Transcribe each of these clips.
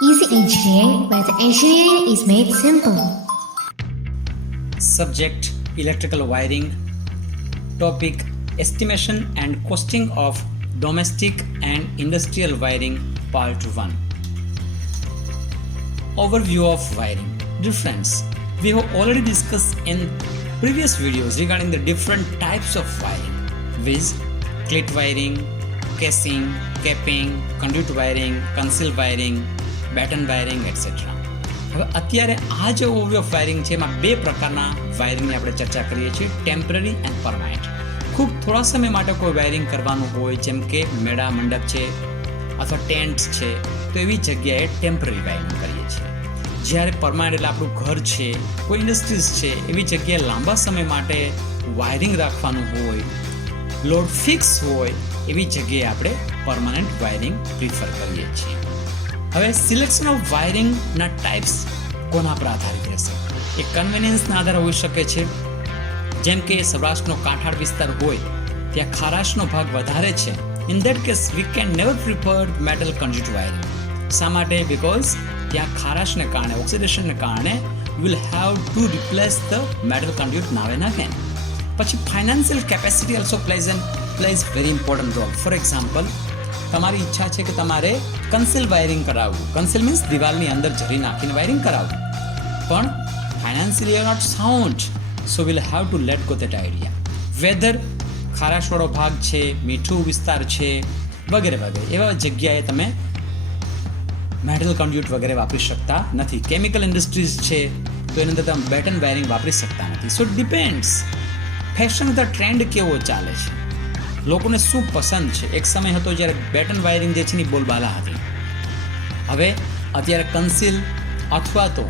Easy Engineering, where the engineering is made simple. Subject: electrical wiring. Topic: estimation and costing of domestic and industrial wiring, part 1. Overview of wiring. Dear friends, we have already discussed in previous videos regarding the different types of wiring, viz. Clit wiring, casing, capping, conduit wiring, conceal wiring, batten wiring, etc. હવે અત્યારે આ જે overview of wiring છે એમાં બે પ્રકારના વાયરિંગની આપણે ચર્ચા કરીએ છીએ, ટેમ્પરરી એન્ડ પરમાનન્ટ. ખૂબ થોડા સમય માટે કોઈ વાયરિંગ કરવાનું હોય, જેમ કે મેળા મંડપ છે અથવા ટેન્ટ છે, તો એવી જગ્યાએ ટેમ્પરરી વાયરિંગ કરીએ છીએ. જ્યારે પરમાનન્ટ એટલે આપણું ઘર છે, કોઈ ઇન્ડસ્ટ્રીઝ છે, એવી જગ્યાએ લાંબા સમય માટે વાયરિંગ રાખવાનું હોય, લોડ ફિક્સ હોય, એવી જગ્યાએ આપણે પરમાનન્ટ વાયરિંગ પ્રિફર કરીએ છીએ. હવે સિલેક્શન ઓફ વાયરિંગના ટાઈપ્સ કોના પર આધારિત રહેશે? એ કન્વિનિયન્સના આધારે હોઈ શકે છે. જેમ કે સૌરાષ્ટ્રનો કાંઠાળ વિસ્તાર હોય ત્યાં ખારાશનો ભાગ વધારે છે. In that case we can never prefer metal conduit wiring. શા માટે? બિકોઝ ત્યાં ખારાશને કારણે, ઓક્સિડેશનને કારણે you will have to replace the metal conduit now and again. પછી financial capacity also plays very important role. For example, તમારી ઈચ્છા છે કે તમારે કન્સીલ વાયરિંગ કરાવવું. કન્સીલ મીન્સ દિવાલની અંદર જરી નાખીને વાયરિંગ કરાવવું, પણ financially you are not sound, so will have to let go that idea. Weather ખારાશવાળો ભાગ છે, મીઠું વિસ્તાર છે, વગેરે વગેરે, એવા જગ્યાએ તમે મેટલ કન્ડ્યુટ વગેરે વાપરી શકતા નથી. કેમિકલ ઇન્ડસ્ટ્રીઝ છે તો એની અંદર તમે બેટન વાયરિંગ વાપરી શકતા નથી. સો ડિપેન્ડ્સ ફેશન અથવા ટ્રેન્ડ કેવો ચાલે છે, લોકોને શું પસંદ છે. એક સમય હતો જ્યારે બેટન વાયરિંગ જે છે એની બોલબાલા હતી. હવે અત્યારે કન્સીલ અથવા તો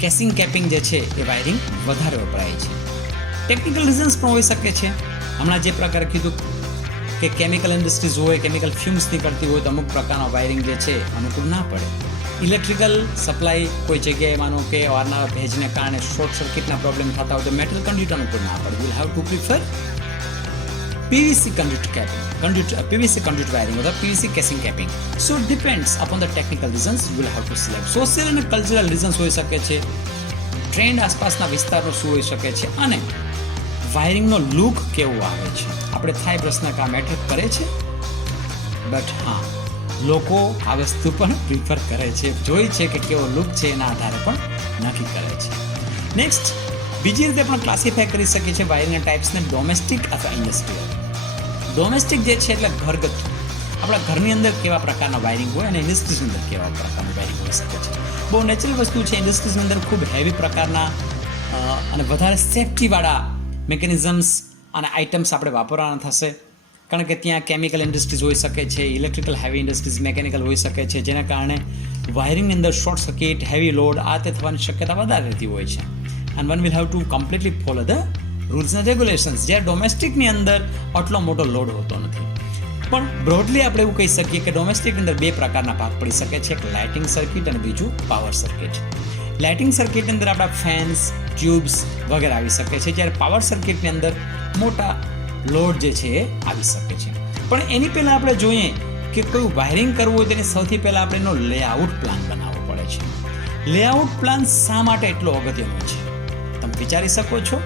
કેસિંગ કેપિંગ જે છે એ વાયરિંગ વધારે વપરાય છે. ટેકનિકલ રીઝન્સ પણ હોઈ શકે છે. હમણાં જે પ્રકારે કીધું કે કેમિકલ ઇન્ડસ્ટ્રીઝ હોય, કેમિકલ ફ્યુમ્સ નીકળતી હોય તો અમુક પ્રકારના વાયરિંગ જે છે અનુકૂળ ના પડે. ઇલેક્ટ્રિકલ સપ્લાય કોઈ જગ્યાએ માનો કે અવારનવાર ભેજને કારણે શોર્ટ સર્કિટના પ્રોબ્લેમ થતા હોય તો મેટલ કન્ડ્યુટ અનુકૂળ ના પડે. Will have two prefer PVC conduit capping, PVC conduit wiring or PVC casing capping. So it depends upon the technical reasons you will have to select. Social and cultural reasons હોઈ શકે છે, trend આસપાસના વિસ્તારનો શું હોઈ શકે છે, અને વાયરિંગનો લુક કેવો આવે છે. આપણે થાય પ્રશ્ન કે આ મેટર કરે છે, બટ હા, લોકો આ વસ્તુ પણ પ્રિફર કરે છે, જોઈ છે કે કેવો લુક છે એના આધારે પણ નક્કી કરે છે. નેક્સ્ટ, બીજી રીતે પણ ક્લાસિફાય કરી શકીએ છીએ વાયરિંગના ટાઈપ્સને, ડોમેસ્ટિક અથવા ઇન્ડસ્ટ્રીયલ. ડોમેસ્ટિક જે છે એટલે ઘરગથ્થુ, આપણા ઘરની અંદર કેવા પ્રકારના વાયરિંગ હોય અને ઇન્ડસ્ટ્રીઝની અંદર કેવા પ્રકારનું વાયરિંગ હોઈ શકે છે. બહુ નેચરલ વસ્તુ છે. ઇન્ડસ્ટ્રીઝની અંદર ખૂબ હેવી પ્રકારના અને વધારે સેફ્ટીવાળા મિકેનિઝમ્સ અને આઇટમ્સ આપણે વાપરવાના થશે, કારણ કે ત્યાં કેમિકલ ઇન્ડસ્ટ્રીઝ હોઈ શકે છે, ઇલેક્ટ્રિકલ હેવી ઇન્ડસ્ટ્રીઝ, મેકેનિકલ હોઈ શકે છે, જેના કારણે વાયરિંગની અંદર શોર્ટ સર્કિટ, હેવી લોડ આ તે થવાની શક્યતા વધારે રહેતી હોય છે. and one will have to completely follow the rules and regulations. જ્યારે ડોમેસ્ટિકની અંદર આટલો મોટો લોડ હોતો નથી. પણ બ્રોડલી આપણે એવું કહી શકીએ કે ડોમેસ્ટિકની અંદર બે પ્રકારના ભાગ પડી શકે છે, એક લાઇટિંગ સર્કિટ અને બીજું પાવર સર્કિટ. લાઇટિંગ સર્કિટની અંદર આપણા ફેન્સ, ટ્યુબ્સ વગેરે આવી શકે છે, જ્યારે પાવર સર્કિટની અંદર મોટા લોડ જે છે એ આવી શકે છે. પણ એની પહેલાં આપણે જોઈએ કે કોઈ વાયરિંગ કરવું હોય તેની સૌથી પહેલાં આપણે એનો લેઆઉટ પ્લાન બનાવવો પડે છે. લેઆઉટ પ્લાન શા માટે એટલો અગત્યનો છે તમે વિચારી શકો છો?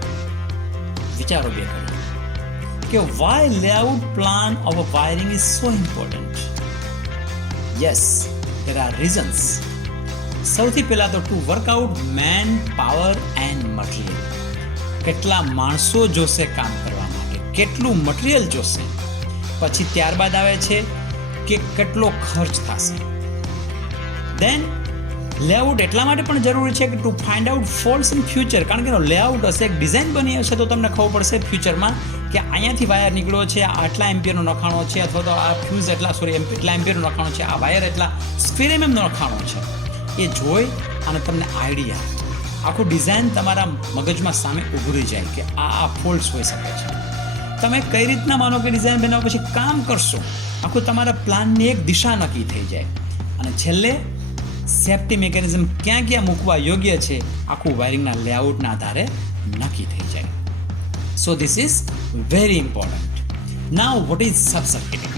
વિચારો બે કરી કે why layout plan of a wiring is so important. Yes, there are reasons. સૌથી પહેલા તો to work out manpower and material. કેટલા માણસો જોશે કામ કરવા માટે, કેટલું મટીરિયલ જોશે. પછી ત્યારબાદ આવે છે કે કેટલો ખર્ચ થશે. દેન લેઆઉટ એટલા માટે પણ જરૂરી છે કે to find out faults in future, કારણ કે એનો લેઆઉટ હશે, એક ડિઝાઇન બની હશે તો તમને ખબર પડશે ફ્યુચરમાં કે અહીંયાથી વાયર નીકળ્યો છે, આટલા એમ્પિયરનો નખાણો છે, અથવા તો આ ફ્યુઝ એટલા એમ્પિયરનો નખાણો છે, આ વાયર એટલા સ્ક્વેર એમએમનો નખાણો છે. એ જોઈ અને તમને આઈડિયા, આખું ડિઝાઇન તમારા મગજમાં સામે ઉભરી જાય કે આ ફોલ્ટ્સ હોઈ શકે છે. તમે કઈ રીતના માનો કે ડિઝાઇન બનાવો પછી કામ કરશો, આખું તમારા પ્લાનની એક દિશા નક્કી થઈ જાય, અને છેલ્લે સેફ્ટી મિકેનિઝમ ક્યાં ક્યાં મૂકવા યોગ્ય છે આખું વાયરિંગના લેઆઉટના આધારે નક્કી થઈ જાય. So this is very important. Now what is sub circuiting?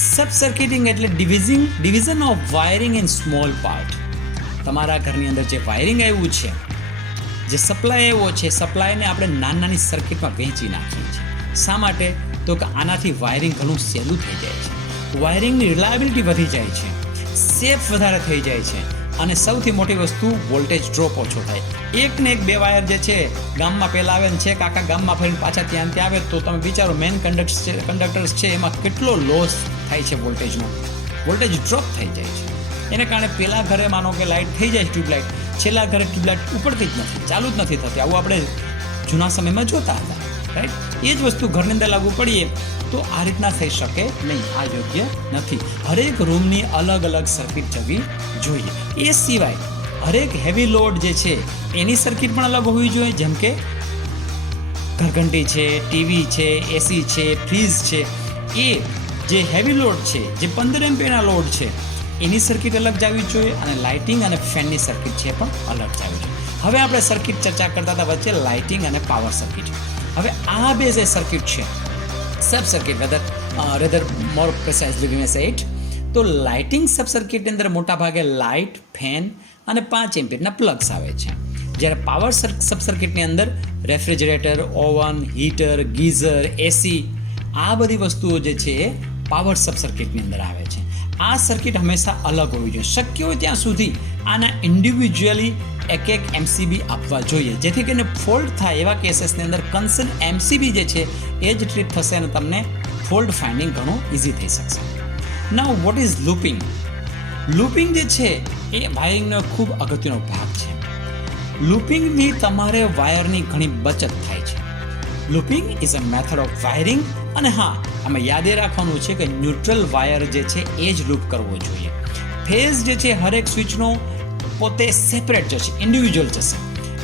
Sub circuiting એટલે division of wiring in small part. તમારા ઘરની અંદર જે વાયરિંગ આવ્યું છે, જે સપ્લાય આવ્યો છે, સપ્લાયને આપણે નાની સર્કિટમાં વહેંચી નાખીએ છીએ. શા માટે? તો કે આનાથી વાયરિંગ ઘણું સહેલું થઈ જાય છે, વાયરિંગની રિલાયબિલિટી વધી જાય છે, સેફ વધારે થઈ જાય છે, અને સૌથી મોટી વસ્તુ વોલ્ટેજ ડ્રોપ ઓછો થાય. એક ને એક બે વાયર જે છે ગામમાં પહેલાં આવે ને છે કાકા ગામમાં ફરીને પાછા ત્યાં આવે તો તમે વિચારો મેઇન કંડક્ટર્સ છે એમાં કેટલો લોસ થાય છે વોલ્ટેજનો. વોલ્ટેજ ડ્રોપ થઈ જાય છે. એને કારણે પહેલાં ઘરે માનો કે લાઇટ થઈ જાય ટ્યુબલાઇટ, છેલ્લા ઘરે ટ્યુબલાઇટ ઉપડતી જ નથી, ચાલુ જ નથી થતી. આવું આપણે જૂના સમયમાં જોતા હતા, રાઈટ? એ જ વસ્તુ ઘરની અંદર લાગુ પડીએ તો આ રીતના થઈ શકે નહીં, આ યોગ્ય નથી. હરેક રૂમની અલગ અલગ સર્કિટ જવી જોઈએ. એ સિવાય હરેક હેવી લોડ જે છે એની સર્કિટ પણ અલગ હોવી જોઈએ. જેમ કે ઘરઘંટી છે, ટીવી છે, એસી છે, ફ્રીજ છે, એ જે હેવી લોડ છે, જે 15 એમ્પિયરના લોડ છે એની સર્કિટ અલગ જવી જોઈએ, અને લાઇટિંગ અને ફેનની સર્કિટ છે પણ અલગ જવી જોઈએ. હવે આપણે સર્કિટ ચર્ચા કરતા હતા વચ્ચે લાઇટિંગ અને પાવર સર્કિટ. હવે આ બે જે સર્કિટ છે, સબ સર્કિટ રેધર મોર પ્રિસાઇઝલી વી મે સે ઇટ, તો લાઇટિંગ સબ સર્કિટની અંદર મોટા ભાગે લાઇટ, ફેન અને 5 એમ્પિયરના પ્લગ્સ આવે છે. જ્યારે પાવર સબ સર્કિટની અંદર રેફ્રિજરેટર, ઓવન, હીટર, ગીઝર, એસી, આ બધી વસ્તુઓ જે છે એ પાવર સબ સર્કિટની અંદર આવે છે. આ સર્કિટ હંમેશા અલગ હોવી જોઈએ. શક્ય હોય ત્યાં સુધી આના ઇન્ડિવિજ્યુઅલી એક એમસીબી આપવા જોઈએ, જેથી કરીને ફોલ્ટ થાય એવા કેસીસની અંદર કન્સર્ન એમસીબી જે છે એ જ ટ્રીપ થશે અને તમને ફોલ્ટ ફાઇન્ડિંગ ઘણું ઇઝી થઈ શકશે. નાઉ વોટ ઇઝ લૂપિંગ? લૂપિંગ જે છે એ વાયરિંગનો ખૂબ અગત્યનો ભાગ છે. લૂપિંગથી તમારે વાયરની ઘણી બચત થાય છે. Looping is a method of wiring. અને હા, આમાં યાદ એ રાખવાનું છે કે ન્યુટ્રલ વાયર જે છે એ જ લૂપ કરવો જોઈએ. ફેઝ જે છે હરેક સ્વિચનો પોતે સેપરેટ જશે, ઇન્ડિવિજ્યુઅલ જશે.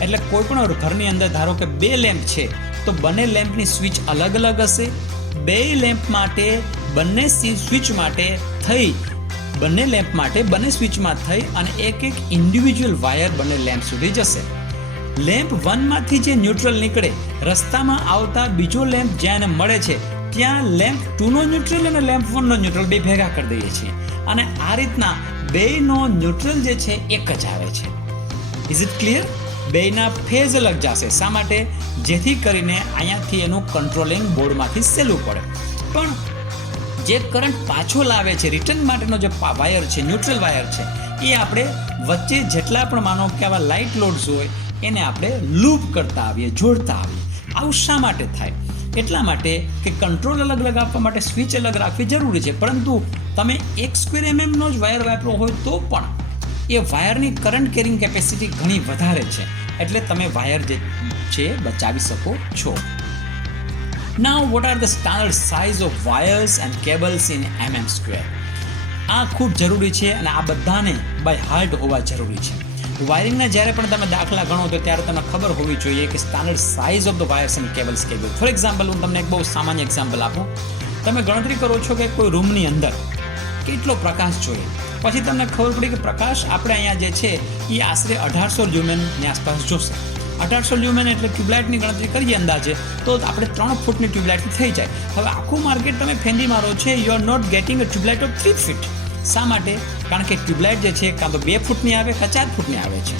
એટલે કોઈ પણ ઘરની અંદર ધારો કે 2 લેમ્પ છે તો બંને લેમ્પની સ્વિચ અલગ અલગ હશે. 2 લેમ્પ માટે બંને સ્વિચ માટે થઈ બંને લેમ્પ માટે બંને સ્વિચમાં થઈ અને એક ઇન્ડિવિજ્યુઅલ વાયર બંને લેમ્પ સુધી જશે. લેમ્પ 1 માંથી જે ન્યુટ્રલ નીકળે, રસ્તામાં આવતા બીજો લેમ્પ જ્યાં એને મળે છે ત્યાં લેમ્પ 2 નો ન્યુટ્રલ અને લેમ્પ 1 નો ન્યુટ્રલ બે ભેગા કરી દઈએ છીએ, અને આ રીતના બેયનો ન્યુટ્રલ જે છે એક જ આવે છે. Is it clear? બેયના ફેઝ અલગ જશે. શા માટે? જેથી કરીને અહીંયાથી એનું કંટ્રોલિંગ બોર્ડમાંથી સહેલું પડે. પણ જે કરંટ પાછો લાવે છે, રિટર્ન માટેનો જે વાયર છે, ન્યુટ્રલ વાયર છે, એ આપણે વચ્ચે જેટલા પણ માનો કે આવા લાઇટ લોડ્સ હોય એને આપણે લૂપ કરતા આવીએ, જોડતા આવીએ. આવું શા માટે થાય? એટલા માટે કે કંટ્રોલ અલગ અલગ આપવા માટે સ્વિચ અલગ રાખવી જરૂરી છે. પરંતુ તમે 1 સ્ક્વેર એમએમનો જ વાયર વાપરો હોય તો પણ એ વાયરની કરંટ કેરિંગ કેપેસિટી ઘણી વધારે છે, એટલે તમે વાયર જે છે બચાવી શકો છો. Now what are the standard size of wires and cables in mm²? આ ખૂબ જરૂરી છે અને આ બધાને બાય હાર્ટ હોવા જરૂરી છે. વાયરિંગના જ્યારે પણ તમે દાખલા ગણો તો ત્યારે તમને ખબર હોવી જોઈએ કે standard size of the wires and cables કેવી. ફોર એક્ઝામ્પલ, હું તમને એક બહુ સામાન્ય એક્ઝામ્પલ આપું. તમે ગણતરી કરો છો કે કોઈ રૂમની અંદર કેટલો પ્રકાશ જોઈએ, પછી તમને ખબર પડી કે પ્રકાશ આપણે અહીંયા જે છે એ આશરે 1800 લ્યુમેનની આસપાસ જોશે. 1800 લ્યુમેન એટલે ટ્યુબલાઇટની ગણતરી કરીએ અંદાજે તો આપણે 3 ફૂટની ટ્યુબલાઇટ થઈ જાય. હવે આખું માર્કેટ તમે ફેંદી મારો છે, you are not getting a tubelight of 3 feet. શા માટે? કારણ કે ટ્યુબલાઇટ જે છે કાં તો 2 ફૂટની આવે કાં 4 ફૂટની આવે છે.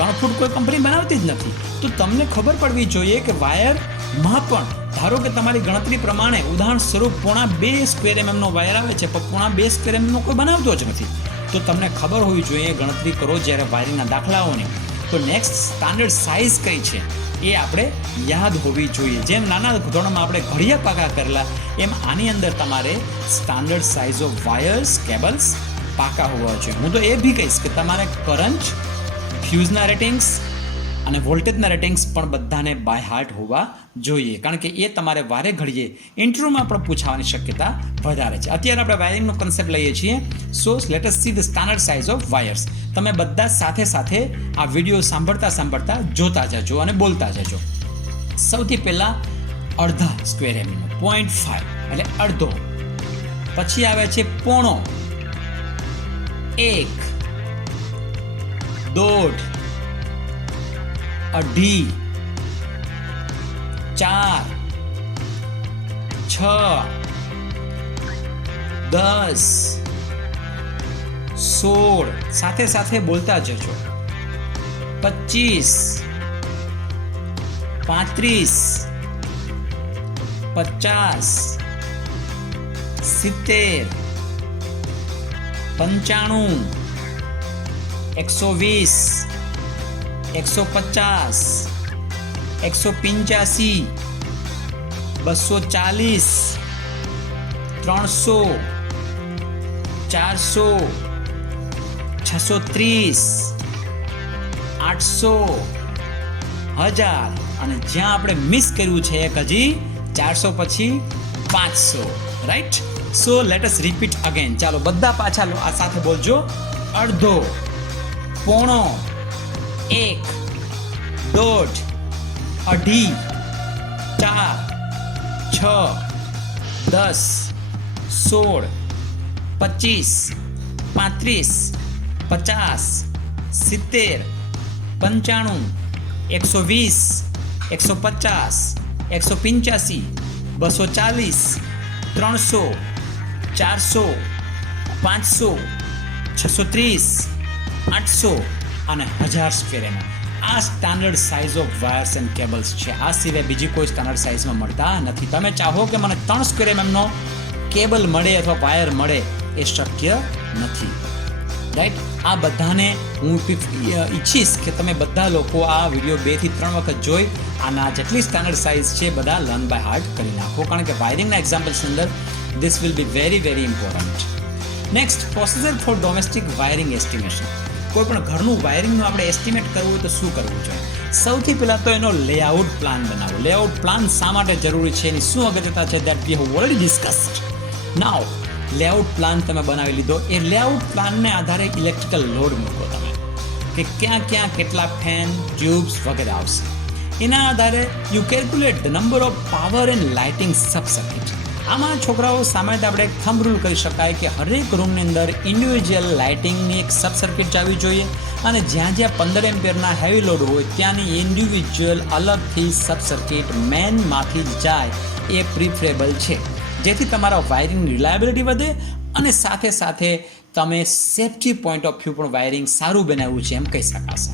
3 ફૂટ કોઈ કંપની બનાવતી જ નથી. તો તમને ખબર પડવી જોઈએ કે વાયરમાં પણ ધારો કે તમારી ગણતરી પ્રમાણે ઉદાહરણ સ્વરૂપ 0.5 સ્ક્વેર એમએમનો વાયર આવે છે, પણ 0.5 સ્ક્વેર એમએમનો કોઈ બનાવતો જ નથી. તો તમને ખબર હોવી જોઈએ, ગણતરી કરો જ્યારે વાયરિંગના દાખલાઓની, તો નેક્સ્ટ સ્ટાન્ડર્ડ સાઇઝ કઈ છે એ આપણે યાદ હોવી જોઈએ. જેમ નાના ધોરણમાં આપણે ઘડિયા પાકા કરેલા, એમ આની અંદર તમારે standard size of wires, cables પાકા હોવા જોઈએ. હું તો એ બી કહીશ કે તમારે કરંટ, ફ્યુઝના રેટિંગ્સ અને વોલ્ટેજના રેટિંગ્સ પણ બધાને બાય હાર્ટ હોવા જોઈએ, કારણ કે એ તમારે વારે ઘડીએ ઇન્ટરવ્યુમાં પણ પૂછવાની શક્યતા વધારે છે. અત્યારે આપણે વાયરિંગનો કન્સેપ્ટ લઈએ છીએ. So let S see the standard size of wires. તમે બધા સાથે સાથે આ વિડીયો સાંભળતા જોતા જજો અને બોલતા જજો. સૌથી પહેલાં અડધા સ્ક્વેર એમનો 0.5 એટલે અડધો. પછી આવે છે 0.5, 1, 1.5, 2.5, 4, 6, 10, 16, સાથે સાથે બોલતા જજો, 25, 35, 50, 70, 95, 120, 150, 185, 240, 300, 400, 630, 800, 1000 અને જ્યાં આપણે મિસ કર્યું છે એક હજી 400 પછી 500, right? So let us repeat again. ચાલો બધા પાછા આ સાથે બોલજો. અડધો, પોણો, 1, 1.5, 2.5, 4, 6, 10, 16, 25, 35, 50, 70, 95, 120, 150, 185, 240, 300, 400, 500, 630, 800 અને 1000 સ્ક્વેર એમએમ. આ standard size of wires and cables છે. આ સિવાય બીજી કોઈ સ્ટાન્ડર્ડ સાઇઝમાં મળતા નથી. તમે ચાહો કે મને 3 સ્ક્વેર એમએમનો કેબલ મળે અથવા વાયર મળે, એ શક્ય નથી, રાઈટ? આ બધાને હું ઈચ્છીશ કે તમે બધા લોકો આ વિડીયો 2 થી 3 વખત જોઈ આના જેટલી સ્ટાન્ડર્ડ સાઇઝ છે બધા લર્ન બાય હાર્ટ કરી નાખો, કારણ કે વાયરિંગના એક્ઝામ્પલ્સ અંદર this will be very very important. Next, procedure for domestic wiring estimation. કોઈ પણ ઘરનું વાયરિંગનું આપણે એસ્ટિમેટ કરવું હોય તો શું કરવું જોઈએ? સૌથી પહેલાં તો એનો લેઆઉટ પ્લાન બનાવો. લેઆઉટ પ્લાન શા માટે જરૂરી છે, એની શું અગત્યતા છે, that we have already discussed. Now layout plan તમે બનાવી લીધો, એ લેઆઉટ પ્લાનને આધારે ઇલેક્ટ્રિકલ લોડ મૂકો તમે, કે ક્યાં ક્યાં કેટલા ફેન, ટ્યુબ્સ વગેરે આવશે. એના આધારે you calculate the number of power and lighting sub circuit. આમાં છોકરાઓ સામાન્ય આપણે એક થંબ રૂલ કરી શકાય કે હરેક રૂમની અંદર ઇન્ડિવિજ્યુઅલ લાઇટિંગની એક સબ સર્કિટ જવી જોઈએ, અને જ્યાં જ્યાં 15 એમ્પિયરના હેવી લોડ હોય ત્યાંની ઇન્ડિવિજ્યુઅલ અલગથી સબ સર્કિટ મેનમાંથી જાય એ પ્રિફરેબલ છે, જેથી તમારા વાયરિંગની રિલાયબિલિટી વધે અને સાથે સાથે તમે સેફ્ટી પોઈન્ટ ઓફ વ્યૂ પણ વાયરિંગ સારું બનાવ્યું છે એમ કહી શકાશે.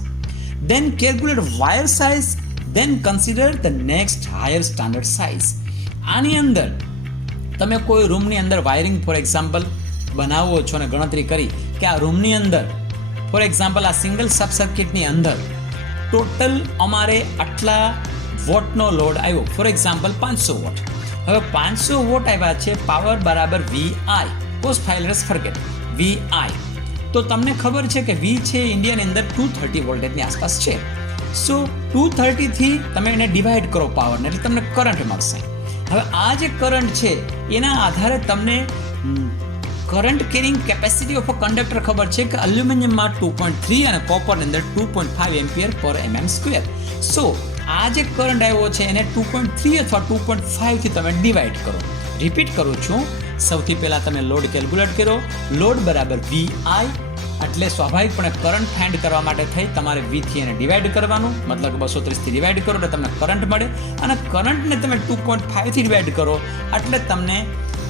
Then calculate wire size, then consider the next higher standard size. આની અંદર તમે કોઈ રૂમની અંદર વાયરિંગ ફોર એક્ઝામ્પલ બનાવો છો અને ગણતરી કરી કે આ રૂમની અંદર ફોર એક્ઝામ્પલ આ સિંગલ સબ સર્કિટની અંદર ટોટલ અમારે આટલા વોટનો લોડ આવ્યો, ફોર એક્ઝામ્પલ 500 વોટ. હવે 500 વોટ આવ્યા છે, પાવર બરાબર VI, કોસ ફાઇલરસ ફર્ગેટ VI. તો તમને ખબર છે કે V છે ઇન્ડિયાની અંદર 230 વોલ્ટેજની આસપાસ છે. સો 230 થી તમે એને ડિવાઈડ કરો પાવરને, એટલે તમને કરંટ મળશે. હવે આ જે કરંટ છે એના આધારે તમને current carrying capacity of a conductor ખબર છે કે એલ્યુમિનિયમમાં 2.3 અને કોપરની અંદર 2.5 એમ્પિયર પર mm સ્ક્વેર. સો આ જે કરંટ આવ્યો છે એને 2.3 અથવા 2.5 થી તમે ડિવાઈડ કરો. રિપીટ કરું છું, સૌથી પહેલાં તમે લોડ કેલ્ક્યુલેટ કરો. લોડ બરાબર VI, એટલે સ્વાભાવિકપણે કરંટ ફાઇન્ડ કરવા માટે થઈ તમારે V થી એને ડિવાઈડ કરવાનું, મતલબ 230 થી ડિવાઈડ કરો એટલે તમને કરંટ મળે, અને કરંટને તમે 2.5 થી ડિવાઈડ કરો એટલે તમને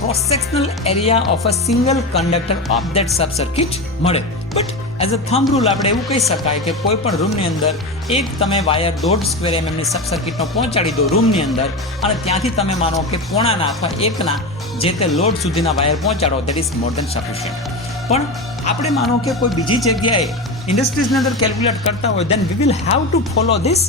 cross sectional area of a single conductor of that sub circuit મળે. But as a thumb rule આપણે એવું કહી શકાય કે કોઈ પણ રૂમની અંદર એક તમે વાયર 1.5 સ્ક્વેર એમએમની સબ સર્કિટનો પહોંચાડી દો રૂમની અંદર, અને ત્યાંથી તમે માનો કે પોણાના અથવા એકના જે તે લોડ સુધીના વાયર પહોંચાડો, that is more than sufficient. પણ આપણે માનો કે કોઈ બીજી જગ્યાએ ઇન્ડસ્ટ્રીઝની અંદર કેલ્ક્યુલેટ કરતા હોય, then we will have to follow this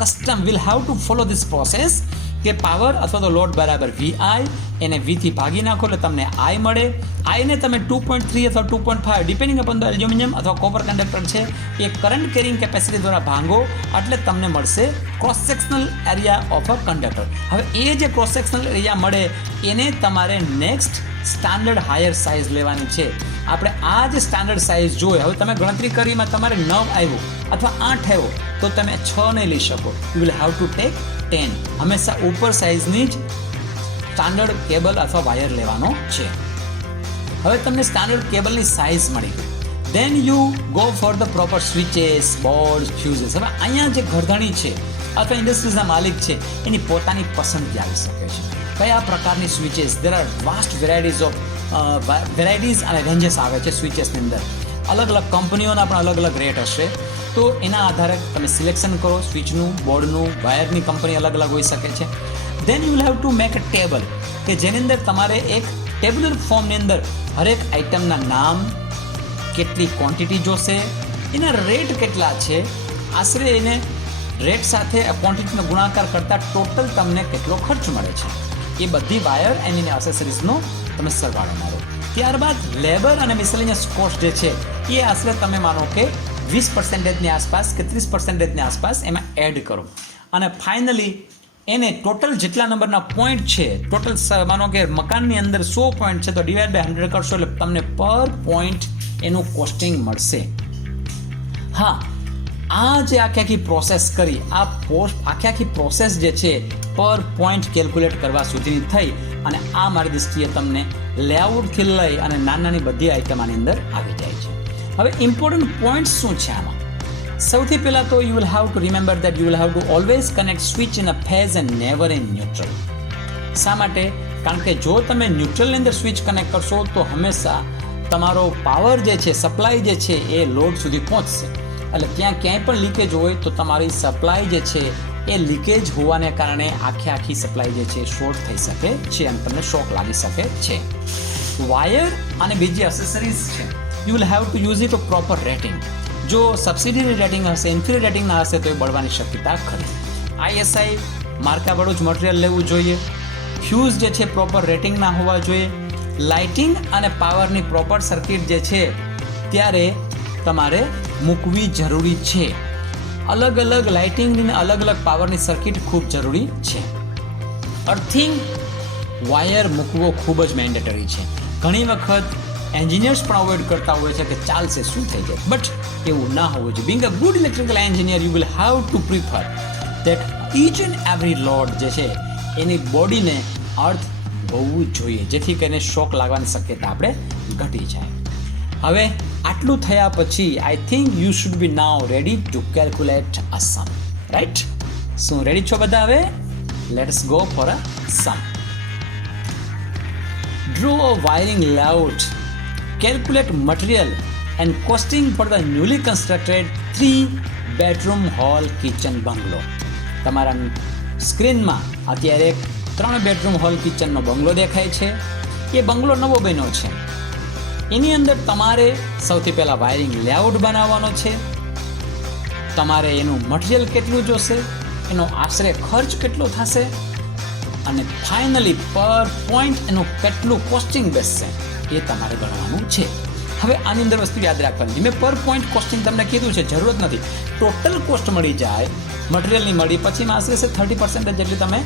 custom, will have to follow this process કે પાવર અથવા તો લોડ બરાબર VI, એને V થી ભાગી નાખો એટલે તમને I મળે. I ને તમે 2.3 અથવા 2.5 ડિપેન્ડિંગ અપોન ધ એલ્યુમિનિયમ અથવા કોપર કંડક્ટર છે એ કરંટ કેરિંગ કેપેસિટી દ્વારા ભાંગો એટલે તમને મળશે cross sectional area of a conductor. હવે એ જે ક્રોસ સેક્શનલ એરિયા મળે એને તમારે નેક્સ્ટ સ્ટાન્ડર્ડ હાયર સાઇઝ લેવાની છે. આપણે આ જે સ્ટાન્ડર્ડ સાઇઝ જોઈએ, હવે તમે ગણતરી કરીમાં તમારે 9 આવ્યો અથવા 8 આવ્યો તો તમે 6 નહીં લઈ શકો. You will have to take 10. હંમેશા ઉપર સાઇઝની જ સ્ટાન્ડર્ડ કેબલ અથવા વાયર લેવાનો છે. હવે તમને સ્ટાન્ડર્ડ કેબલની સાઇઝ મળી ગઈ. Then you go for the proper switches, board, fuses. હવે અહીંયા જે ઘરધણી છે અથવા ઇન્ડસ્ટ્રીઝના માલિક છે એની પોતાની પસંદગી આવી શકે છે. કયા પ્રકારની switches, there are vast varieties અને રેન્જીસ આવે છે સ્વિચેસની અંદર. અલગ અલગ કંપનીઓના પણ અલગ અલગ રેટ હશે. તો એના આધારે તમે સિલેક્શન કરો સ્વિચનું, બોર્ડનું, વાયરની કંપની અલગ અલગ હોઈ શકે છે. Then you will have to make a table કે જેની અંદર તમારે એક ટેબ્યુલર ફોર્મની અંદર હરેક આઇટમના નામ, કેટલી ક્વોન્ટિટી જોશે, એના રેટ કેટલા છે, આશરે એને રેટ સાથે ક્વોન્ટિટીનો ગુણાકાર કરતાં ટોટલ તમને કેટલો ખર્ચ મળે છે, એ બધી વાયર એન્ડ એની એસેસરીઝનો તમે સરવાળો મારો. ત્યારબાદ લેબર અને મિસેલેનિયસ કોસ્ટ જે છે એ આશરે તમે માનો કે 20% આસપાસ કે 30% આસપાસ એમાં એડ કરો. અને ફાઇનલી એને ટોટલ જેટલા નંબરના પોઈન્ટ છે, ટોટલ માનો કે મકાનની અંદર 100 પોઈન્ટ છે તો ડિવાઈડ બાય 100 કરશો એટલે તમને પર પોઈન્ટ એનું કોસ્ટિંગ મળશે. હા, આ જે આખી પ્રોસેસ કરી, આ આખી પ્રોસેસ જે છે પર પોઈન્ટ કેલ્ક્યુલેટ કરવા સુધીની થઈ અને આ મારી દૃષ્ટિએ તમને લેઆઉટથી લઈ અને નાની બધી આઇટમ આની અંદર આવી જાય છે. હવે ઇમ્પોર્ટન્ટ પોઈન્ટ્સ શું છે આમાં? સૌથી પહેલાં તો you will have two remember that you will have two always connect switch in a phase and never in neutral. શા માટે? કારણ કે જો તમે ન્યુટ્રલની અંદર સ્વિચ કનેક્ટ કરશો તો હંમેશા તમારો પાવર જે છે, સપ્લાય જે છે એ લોડ સુધી પહોંચશે. એટલે ત્યાં ક્યાંય પણ લીકેજ હોય તો તમારી સપ્લાય જે છે એ લીકેજ હોવાને કારણે આખી સપ્લાય જે છે શોર્ટ થઈ શકે છે અને તમને શોક લાગી શકે છે. વાયર અને બીજી એસેસરીઝ છે, you will have to use it proper rating. જો સબસિડીની રેટિંગ હશે, ઇન્ફિરિયર રેટિંગ ના હશે તો એ બળવાની શક્યતા ખરી. આઈએસઆઈ માર્કાવાળું જ મટીરિયલ લેવું જોઈએ. ફ્યુઝ જે છે પ્રોપર રેટિંગના હોવા જોઈએ. લાઇટિંગ અને પાવરની પ્રોપર સર્કિટ જે છે ત્યારે તમારે મૂકવી જરૂરી છે. અલગ અલગ લાઇટિંગની અને અલગ અલગ પાવરની સર્કિટ ખૂબ જરૂરી છે. અર્થિંગ વાયર મૂકવો ખૂબ જ મેન્ડેટરી છે. ઘણી વખત એન્જિનિયર્સ પણ અવોઇડ કરતા હોય છે કે ચાલશે, શું થઈ જાય, બટ એવું ના હોવું જોઈએ. Being a good electrical engineer you will have two prefer that each and every load જે છે એની બોડીને અર્થ હોવું જોઈએ, જેથી કરીને શોક લાગવાની શક્યતા આપણે ઘટી જાય. હવે આટલું થયા પછી I think you should be now ready to calculate a sum, right? શું રેડી છો બધા? હવે let's go for a sum. Draw a wiring layout, calculate material and costing for the newly constructed 3-bedroom hall kitchen bungalow. તમારા સ્ક્રીનમાં અત્યારે 3 bedroom hall કિચનનો બંગલો દેખાય છે. એ બંગલો નવો બન્યો છે. એની અંદર તમારે સૌથી પહેલાં વાયરિંગ લેઆઉટ બનાવવાનો છે. તમારે એનું મટીરિયલ કેટલું જોશે, એનો આશરે ખર્ચ કેટલો થશે અને ફાઇનલી પર પોઈન્ટ એનું કેટલું કોસ્ટિંગ બેસશે એ તમારે ગણવાનું છે. હવે આની અંદર વસ્તુ યાદ રાખવાની, મેં પર પોઈન્ટ કોસ્ટિંગ તમને કીધું છે, જરૂરત નથી. ટોટલ કોસ્ટ મળી જાય, મટીરિયલની મળી, પછી આશરે 30% જેટલી તમે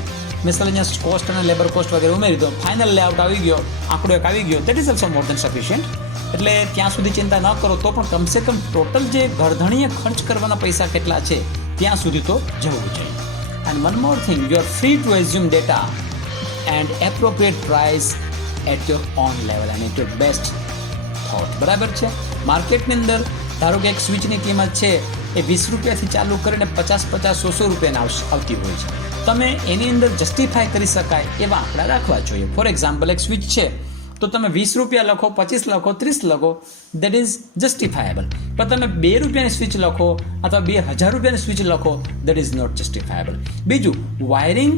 મિસેલેનિયસ કોસ્ટ અને લેબર કોસ્ટ વગેરે ઉમેરી દો. ફાઇનલ લેઆઉટ આવી ગયો, આંકડો એક આવી ગયો, that is also more than sufficient. એટલે ત્યાં સુધી ચિંતા ન કરો તો પણ કમસે કમ ટોટલ જે ઘરધણીએ ખર્ચ કરવાના પૈસા કેટલા છે ત્યાં સુધી તો જવું જોઈએ. And one more thing, you are free to assume data and appropriate price at your own level and at your best thought. બરાબર છે? માર્કેટની અંદર ધારો કે એક સ્વિચની કિંમત છે એ 20 રૂપિયાથી ચાલુ કરીને 50-100 રૂપિયાની આવતી હોય છે. તમે એની અંદર જસ્ટિફાય કરી શકાય એવા આંકડા રાખવા જોઈએ. ફોર એક્ઝામ્પલ, એક સ્વિચ છે તો તમે 20 રૂપિયા લખો, 25 લખો, 30 લખો, દેટ ઇઝ જસ્ટિફાયેબલ. પણ તમે 2 રૂપિયાની સ્વિચ લખો અથવા 2000 રૂપિયાની સ્વિચ લખો, દેટ ઇઝ નોટ જસ્ટિફાયેબલ. બીજું, વાયરિંગ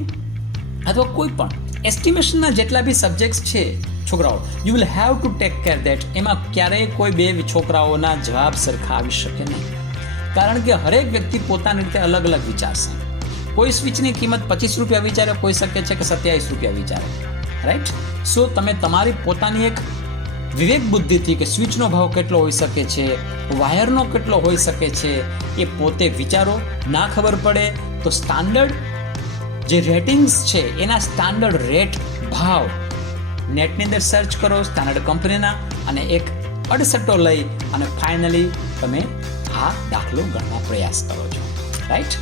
અથવા કોઈ પણ એસ્ટિમેશનના જેટલા બી સબ્જેક્ટ્સ છે છોકરાઓ, you will have to take care that એમાં ક્યારેય કોઈ બે છોકરાઓના જવાબ સરખા આવી શકે નહીં. કારણ કે હરેક વ્યક્તિ પોતાની રીતે અલગ અલગ વિચારશે. કોઈ સ્વિચની કિંમત 25 રૂપિયા વિચારે, કોઈ શકે છે કે 27 રૂપિયા વિચારે, રાઈટ? સો તમે તમારી પોતાની એક વિવેક બુદ્ધિથી કે સ્વિચનો ભાવ કેટલો હોઈ શકે છે, વાયરનો કેટલો હોઈ શકે છે, એ પોતે વિચારો. ના ખબર પડે તો સ્ટાન્ડર્ડ જે રેટિંગ્સ છે એના સ્ટાન્ડર્ડ રેટ ભાવ નેટની અંદર સર્ચ કરો સ્ટાન્ડર્ડ કંપનીના, અને એક અડસટ્ટો લઈ અને ફાઇનલી તમે આ દાખલો ગણવા પ્રયાસ કરો છો, રાઈટ?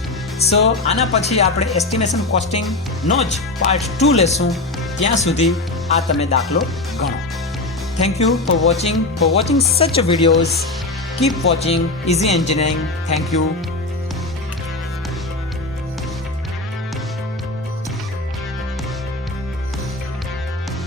સો આના પછી આપણે એસ્ટિમેશન કોસ્ટિંગનો જ પાર્ટ 2 લેશું. ત્યાં સુધી આ તમે દાખલો ગણો. Thank you for watching such videos. Keep watching Easy Engineering. Thank you.